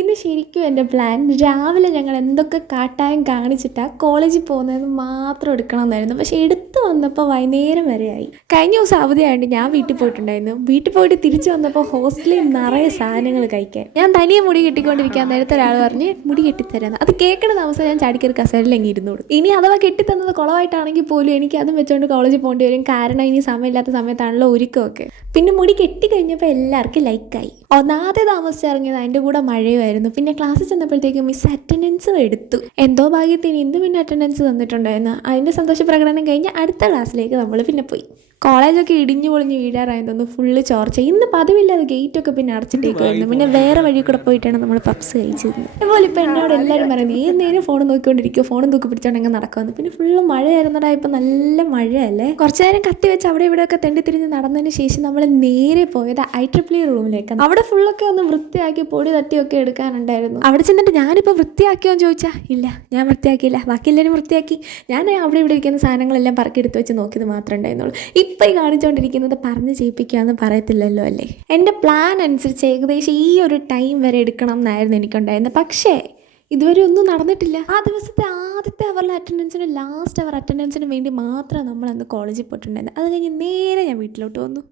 ഇന്ന് ശരിക്കും എൻ്റെ പ്ലാൻ രാവിലെ ഞങ്ങൾ എന്തൊക്കെ കാട്ടായം കാണിച്ചിട്ടാണ് കോളേജിൽ പോകുന്നതെന്ന് മാത്രം എടുക്കണമെന്നായിരുന്നു. പക്ഷേ എടുത്തു വന്നപ്പോൾ വൈകുന്നേരം വരെയായി. കഴിഞ്ഞ ദിവസം അവധിയായതുകൊണ്ട് ഞാൻ വീട്ടിൽ പോയിട്ടുണ്ടായിരുന്നു. വീട്ടിൽ പോയിട്ട് തിരിച്ചു വന്നപ്പോൾ ഹോസ്റ്റലിൽ നിറയെ സാധനങ്ങൾ കഴിക്കാൻ. ഞാൻ തനിയെ മുടി കെട്ടിക്കൊണ്ടിരിക്കാൻ നേരത്തെ ഒരാൾ പറഞ്ഞ് മുടി കെട്ടിത്തരാന്ന്. അത് കേൾക്കുന്ന ദിവസം ഞാൻ ചാടിക്കൊരു കസേരയിലെങ്കിൽ ഇരുന്നോളൂ. ഇനി അഥവാ കെട്ടിത്തന്നത് കുളമായിട്ടാണെങ്കിൽ പോലും എനിക്ക് അതും വെച്ചുകൊണ്ട് കോളേജിൽ പോകേണ്ടി വരും. കാരണം ഇനി സമയമില്ലാത്ത സമയത്താണല്ലോ ഒരുക്കമൊക്കെ. പിന്നെ മുടി കെട്ടിക്കഴിഞ്ഞപ്പോൾ എല്ലാവർക്കും ലൈക്കായി. ഒന്നാമത്തെ താമസിച്ചിറങ്ങിയത് അതിൻ്റെ കൂടെ മഴയുമായിരുന്നു. പിന്നെ ക്ലാസ്സിൽ ചെന്നപ്പോഴത്തേക്കും മിസ് അറ്റൻഡൻസും എടുത്തു. എന്തോ ഭാഗ്യത്തിന് ഇന്ന് പിന്നെ അറ്റൻഡൻസ് തന്നിട്ടുണ്ടായിരുന്നു. അതിൻ്റെ സന്തോഷ പ്രകടനം കഴിഞ്ഞ് അടുത്ത ക്ലാസ്സിലേക്ക് നമ്മൾ പിന്നെ പോയി. കോളേജൊക്കെ ഇടിഞ്ഞു പൊളിഞ്ഞ് വീഴാറായതൊന്ന് ഫുള്ള് ചോർച്ച. ഇന്ന് പതിവില്ലാതെ ഗേറ്റൊക്കെ പിന്നെ അടച്ചിട്ടേക്കുമായിരുന്നു. പിന്നെ വേറെ വഴി കൂടെ പോയിട്ടാണ് നമ്മൾ പപ്സ് കഴിച്ചിരുന്നത്. അതുപോലെ ഇപ്പോൾ എന്നോട് എല്ലാവരും പറയുന്നത് ഏത് നേരം ഫോൺ നോക്കിക്കൊണ്ടിരിക്കുക, ഫോണും തൂക്കി പിടിച്ചോണ്ടെങ്കിൽ നടക്കുമെന്ന്. പിന്നെ ഫുള്ള് മഴയായിരുന്നടാ. ഇപ്പം നല്ല മഴയല്ലേ. കുറച്ച് നേരം കത്തി വെച്ച് അവിടെ ഇവിടെയൊക്കെ തെണ്ടിത്തിരിഞ്ഞ് നടന്നതിന് ശേഷം നമ്മൾ നേരെ പോയത് IEEE റൂമിലേക്കാണ്. അവിടെ ഫുള്ളൊക്കെ ഒന്ന് വൃത്തിയാക്കി പൊടി തട്ടിയൊക്കെ എടുക്കാനുണ്ടായിരുന്നു. അവിടെ ചെന്നിട്ട് ഞാനിപ്പോൾ വൃത്തിയാക്കിയോന്ന് ചോദിച്ചാൽ ഇല്ല, ഞാൻ വൃത്തിയാക്കിയില്ല, ബാക്കി എല്ലാവരും വൃത്തിയാക്കി. ഞാൻ അവിടെ ഇവിടെ ഇരിക്കുന്ന സാധനങ്ങളെല്ലാം പറക്കിയെടുത്ത് വെച്ച് നോക്കിയത് മാത്രമേ ഉണ്ടായിരുന്നുള്ളൂ. ഇപ്പം ഈ കാണിച്ചുകൊണ്ടിരിക്കുന്നത് പറഞ്ഞ് ചെയ്യിപ്പിക്കുകയെന്ന് പറയത്തില്ലല്ലോ അല്ലേ. എൻ്റെ പ്ലാൻ അനുസരിച്ച് ഏകദേശം ഈ ഒരു ടൈം വരെ എടുക്കണം എന്നായിരുന്നു എനിക്കുണ്ടായിരുന്നത്. പക്ഷേ ഇതുവരെ ഒന്നും നടന്നിട്ടില്ല. ആ ദിവസത്തെ ആദ്യത്തെ അവറിലെ അറ്റൻഡൻസിന് ലാസ്റ്റ് അവർ അറ്റൻഡൻസിന് വേണ്ടി മാത്രം നമ്മൾ അന്ന് കോളേജിൽ പോയിട്ടുണ്ടായിരുന്നു. അത് കഴിഞ്ഞ് നേരെ ഞാൻ വീട്ടിലോട്ട് വന്നു.